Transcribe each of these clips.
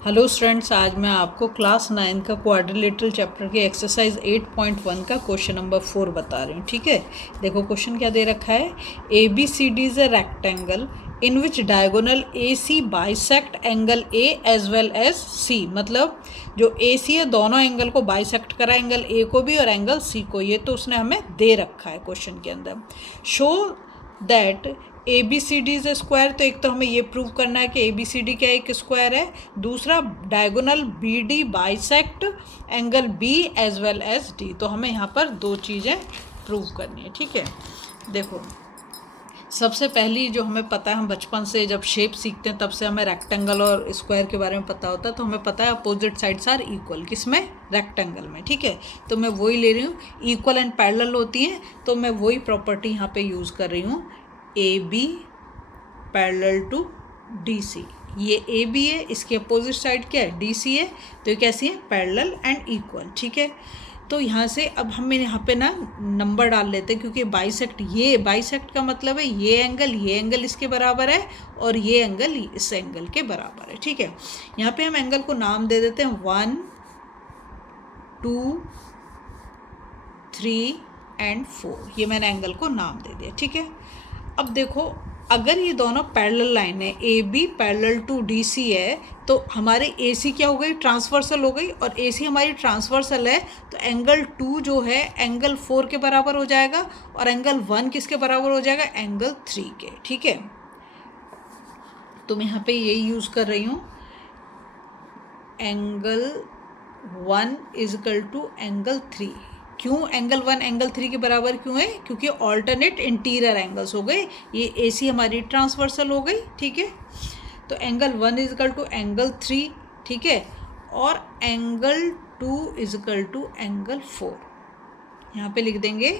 Hello students, आज मैं आपको क्लास 9 का क्वाड्रिलेटरल चैप्टर के एक्सरसाइज 8.1 का क्वेश्चन नंबर 4 बता रही हूँ। ठीक है, देखो क्वेश्चन क्या दे रखा है। A B C D is a rectangle in which diagonal A C bisect angle A as well as C. मतलब जो ए सी है दोनों एंगल को बाइसेक्ट करा, एंगल ए को भी और एंगल सी को। ये तो उसने हमें दे रखा है क्वेश्चन के अंदर। Show that A B C D is a square. तो एक तो हमें ये प्रूव करना है कि ए बी सी डी क्या एक स्क्वायर है। दूसरा, diagonal B D bisect angle B as well as D. तो हमें यहाँ पर दो चीज़ें प्रूव करनी है। ठीक है, देखो सबसे पहली जो हमें पता है, हम बचपन से जब शेप सीखते हैं तब से हमें रेक्टेंगल और स्क्वायर के बारे में पता होता है। तो हमें पता है अपोजिट साइड्स आर इक्वल, किसमें? रेक्टेंगल में। ठीक है, तो मैं वही ले रही हूँ, इक्वल एंड पैरेलल होती हैं, तो मैं वही प्रॉपर्टी यहाँ पे यूज़ कर रही हूँ। A B parallel to D C. ये ए बी है, इसके अपोजिट साइड क्या है? डी सी है। तो ये कैसी है? Parallel and equal. ठीक है, तो यहाँ से अब हम यहाँ पे ना नंबर डाल लेते हैं, क्योंकि बाइसेक्ट, ये बाइसेक्ट का मतलब है ये एंगल इसके बराबर है और ये एंगल इस एंगल के बराबर है। ठीक है, यहाँ पे हम एंगल को नाम दे देते हैं 1, 2, 3 एंड 4। ये मैंने एंगल को नाम दे दिया। ठीक है, अब देखो अगर ये दोनों पैरेलल लाइन है, A B parallel to D C है, तो हमारे ए सी क्या हो गई? ट्रांसवर्सल हो गई। और ए सी हमारी ट्रांसवर्सल है, तो एंगल 2 जो है एंगल 4 के बराबर हो जाएगा और एंगल 1 किसके बराबर हो जाएगा? एंगल 3 के। ठीक है, तो मैं यहाँ पे यही यूज़ कर रही हूँ, angle 1 is equal to angle 3। क्यों एंगल 1 एंगल 3 के बराबर क्यों है? क्योंकि ऑल्टरनेट इंटीरियर एंगल्स हो गए। ये ए सी हमारी ट्रांसवर्सल हो गई। ठीक है, तो angle 1 is equal to angle 3। ठीक है, और angle 2 is equal to angle 4। यहाँ पे लिख देंगे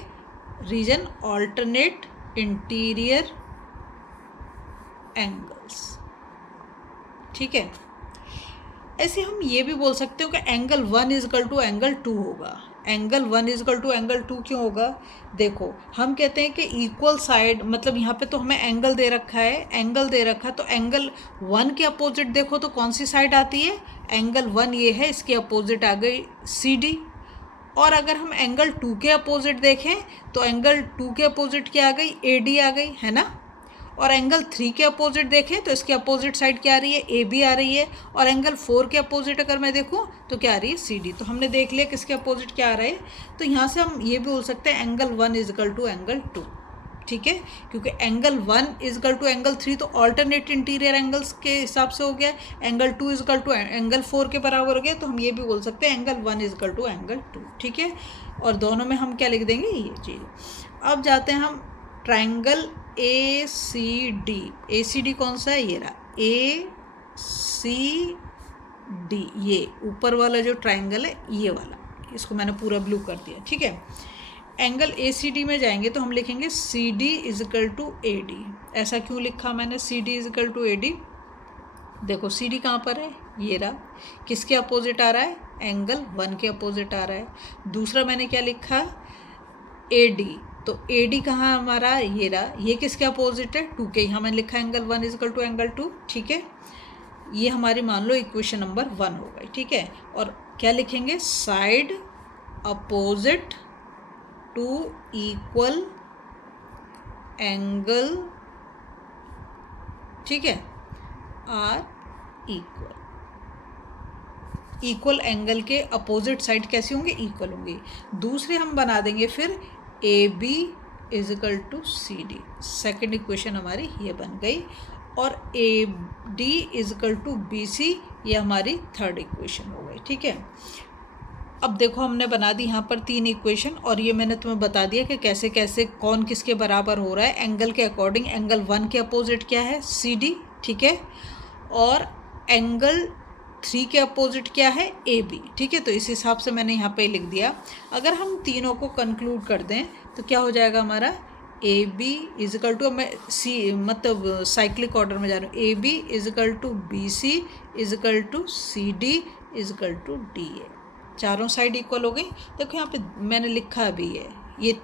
रीजन ऑल्टरनेट इंटीरियर एंगल्स। ठीक है, ऐसे हम ये भी बोल सकते हो कि angle 1 is equal to angle 2 होगा। Angle 1 is equal to angle 2 क्यों होगा? देखो हम कहते हैं कि इक्वल साइड, मतलब यहाँ पे तो हमें एंगल दे रखा है, तो एंगल 1 के अपोजिट देखो तो कौन सी साइड आती है? एंगल 1 ये है, इसके अपोजिट आ गई सी डी। और अगर हम एंगल 2 के अपोजिट देखें तो एंगल 2 के अपोजिट क्या आ गई? ए डी आ गई, है ना। और एंगल 3 के अपोजिट देखें तो इसके अपोजिट साइड क्या आ रही है? ए बी आ रही है। और एंगल 4 के अपोजिट अगर मैं देखूं तो क्या आ रही है? C D. तो हमने देख लिया किसके अपोजिट क्या आ रहा है। तो यहाँ से हम ये भी बोल सकते हैं angle 1 is equal to angle 2। ठीक है, क्योंकि angle 1 is equal to angle 3 तो ऑल्टरनेट इंटीरियर एंगल्स के हिसाब से हो गया। Angle 2 is equal to angle 4 के बराबर हो गया। तो हम ये भी बोल सकते हैं angle 1 is equal to angle 2। ठीक है, और दोनों में हम क्या लिख देंगे? ये चीज़। अब जाते हैं हम triangle A C D. A C D कौन सा है? ये रहा, ए सी डी। ये ऊपर वाला जो ट्राइंगल है ये वाला, इसको मैंने पूरा ब्लू कर दिया। ठीक है, एंगल ए सी डी में जाएंगे तो हम लिखेंगे C D is equal to A D. ऐसा क्यों लिखा मैंने C D is equal to A D? देखो सी डी कहाँ पर है? ये रहा, किसके अपोजिट आ रहा है? एंगल 1 के अपोजिट आ रहा है। दूसरा मैंने क्या लिखा? A D. तो ए डी कहाँ हमारा? ये रहा, ये किसके अपोजिट है? 2 के। यहाँ मैंने लिखा angle 1 is equal to angle 2। ठीक है, ये हमारी मान लो इक्वेशन नंबर 1 हो गई। ठीक है, और क्या लिखेंगे? Side opposite to equal angle, ठीक है, आर इक्वल। इक्वल एंगल के अपोजिट साइड कैसी होंगे? इक्वल होंगी। दूसरे हम बना देंगे फिर A B is equal to C D. Second equation हमारी ये बन गई। और A D is equal to B C, ये हमारी थर्ड इक्वेशन हो गई। ठीक है, अब देखो हमने बना दी यहाँ पर 3 इक्वेशन, और ये मैंने तुम्हें बता दिया कि कैसे कैसे कौन किसके बराबर हो रहा है एंगल के अकॉर्डिंग। एंगल 1 के अपोजिट क्या है? C D. ठीक है, और एंगल 3 के अपोजिट क्या है? A B. ठीक है, तो इस हिसाब से मैंने यहाँ पे लिख दिया। अगर हम तीनों को कंक्लूड कर दें तो क्या हो जाएगा हमारा? A B is equal to, मैं सी मतलब साइक्लिक ऑर्डर में जा रहा हूँ, A B is equal to B C is equal to C D is equal to D A. चारों साइड इक्वल हो गई। देखो यहाँ पे मैंने लिखा भी है, ये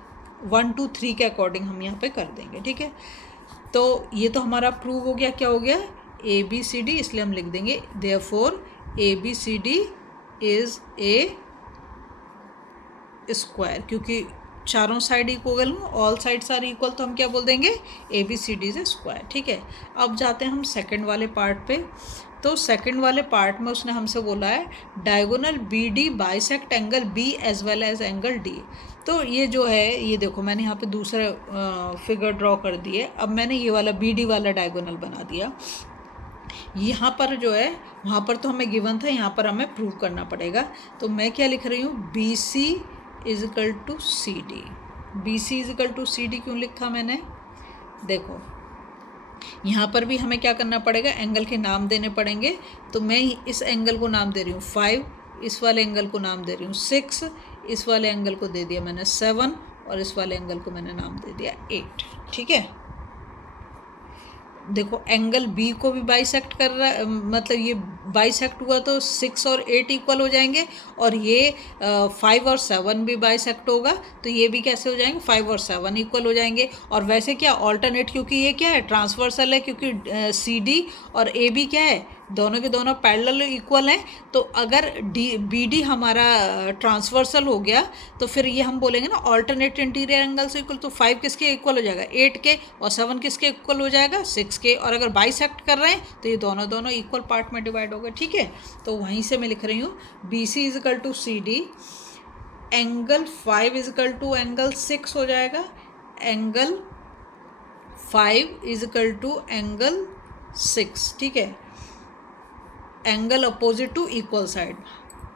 1 2 3 के अकॉर्डिंग हम यहाँ पे कर देंगे। ठीक है, तो ये तो हमारा प्रूव हो गया। क्या हो गया? ए बी सी डी, इसलिए हम लिख देंगे therefore ABCD is a square, क्योंकि चारों साइड इक्वल हूँ, ऑल साइड्स आर इक्वल, तो हम क्या बोल देंगे ABCD इज ए स्क्वायर। ठीक है, अब जाते हैं हम सेकंड वाले पार्ट पे। तो सेकंड वाले पार्ट में उसने हमसे बोला है diagonal BD bisect angle B as well as angle D। तो ये जो है, ये देखो मैंने यहाँ पे दूसरा फिगर ड्रॉ कर दिए। अब मैंने ये वाला BD वाला डायगोनल बना दिया। यहाँ पर जो है, वहाँ पर तो हमें गिवन था, यहाँ पर हमें प्रूव करना पड़ेगा। तो मैं क्या लिख रही हूँ, BC is equal to CD। BC is equal to CD क्यों लिखा मैंने, देखो यहाँ पर भी हमें क्या करना पड़ेगा, एंगल के नाम देने पड़ेंगे। तो मैं इस एंगल को नाम दे रही हूँ 5, इस वाले एंगल को नाम दे रही हूँ 6, इस वाले एंगल को दे दिया मैंने 7, और इस वाले एंगल को मैंने नाम दे दिया 8। ठीक है, देखो एंगल B को भी बाइसेक्ट कर रहा है, मतलब ये बाइसेक्ट हुआ तो 6 और 8 इक्वल हो जाएंगे, और ये 5 और 7 भी बाइसेक्ट होगा, तो ये भी कैसे हो जाएंगे, 5 और 7 इक्वल हो जाएंगे। और वैसे क्या ऑल्टरनेट, क्योंकि ये क्या है ट्रांसवर्सल है, क्योंकि CD और AB क्या है, दोनों के दोनों पैरेलल इक्वल हैं। तो अगर BD हमारा ट्रांसवर्सल हो गया, तो फिर ये हम बोलेंगे ना ऑल्टरनेट इंटीरियर एंगल से इक्वल। तो 5 किसके इक्वल हो जाएगा, 8 के, और 7 किसके इक्वल हो जाएगा, 6 के। और अगर बाइसेक्ट कर रहे हैं तो ये दोनों दोनों इक्वल पार्ट में डिवाइड हो गए। ठीक है, तो वहीं से मैं लिख रही हूँ BC is equal to CD, angle 5 is equal to angle 6 हो जाएगा, angle 5 is equal to angle 6। ठीक है, angle opposite to equal side,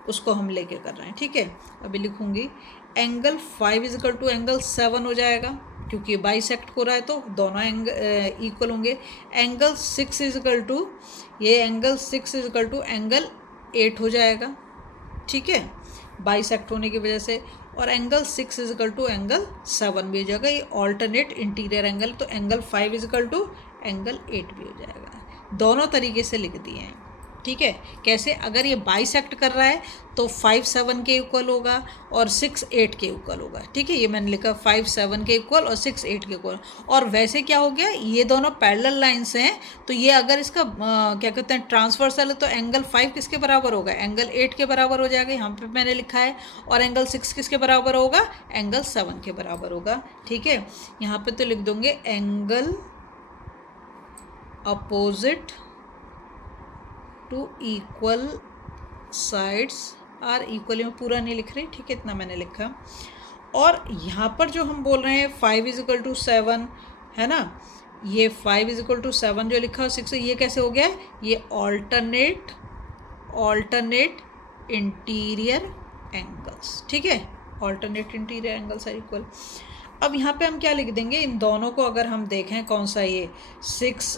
उसको हम लेके कर रहे हैं। ठीक है, अभी लिखूंगी angle 5 is equal to angle 7 हो जाएगा, क्योंकि बाइसेक्ट हो रहा है तो दोनों एंगल इक्वल होंगे। एंगल 6 इज इक्वल टू, ये angle 6 is equal to angle 8 हो जाएगा। ठीक है, बाइसेक्ट होने की वजह से। और angle 6 is equal to angle 7 भी हो जाएगा, ये ऑल्टरनेट इंटीरियर एंगल। तो angle 5 is equal to angle 8 भी हो जाएगा। दोनों तरीके से लिख दिए हैं। ठीक है, कैसे, अगर ये बाइसेक्ट कर रहा है तो 5 7 के इक्वल होगा और 6 8 के इक्वल होगा। ठीक है, ये मैंने लिखा 5 7 के इक्वल और 6 8 के इक्वल। और वैसे क्या हो गया, ये दोनों पैरेलल लाइंस हैं, तो ये अगर इसका क्या कहते हैं ट्रांसवर्सल है, तो एंगल 5 किसके बराबर होगा, एंगल 8 के बराबर हो जाएगा, यहाँ पे मैंने लिखा है। और एंगल 6 किसके बराबर होगा, एंगल 7 के बराबर होगा। ठीक है, यहाँ पे तो लिख दूंगे angle opposite to equal sides are equal, में पूरा नहीं लिख रही। ठीक है, इतना मैंने लिखा। और यहाँ पर जो हम बोल रहे हैं 5 इज इक्वल टू 7 है ना, ये 5 इज इक्वल टू 7 जो लिखा है 6, ये कैसे हो गया, ये ऑल्टरनेट इंटीरियर एंगल्स। ठीक है, alternate interior angles are equal. अब यहाँ पे हम क्या लिख देंगे, इन दोनों को अगर हम देखें कौन सा, ये 6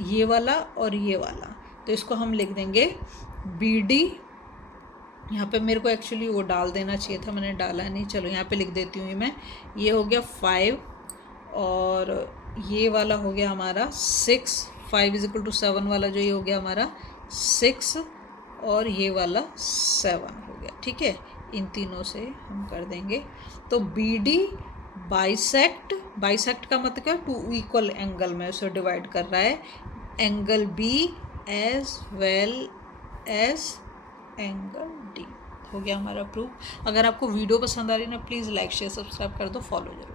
ये वाला और ये वाला, तो इसको हम लिख देंगे BD। यहाँ पे मेरे को एक्चुअली वो डाल देना चाहिए था, मैंने डाला नहीं, चलो यहाँ पे लिख देती हूँ मैं। ये हो गया 5 और ये वाला हो गया हमारा 6, 5 इज इक्वल टू 7 वाला जो ये हो गया हमारा 6, और ये वाला 7 हो गया। ठीक है, इन तीनों से हम कर देंगे। तो BD बाइसेक्ट का मतलब क्या, टू इक्वल एंगल में उसे डिवाइड कर रहा है, angle B as well as angle D। हो गया हमारा प्रूफ। अगर आपको वीडियो पसंद आ रही है ना, प्लीज़ लाइक शेयर सब्सक्राइब कर दो, फॉलो जरूर।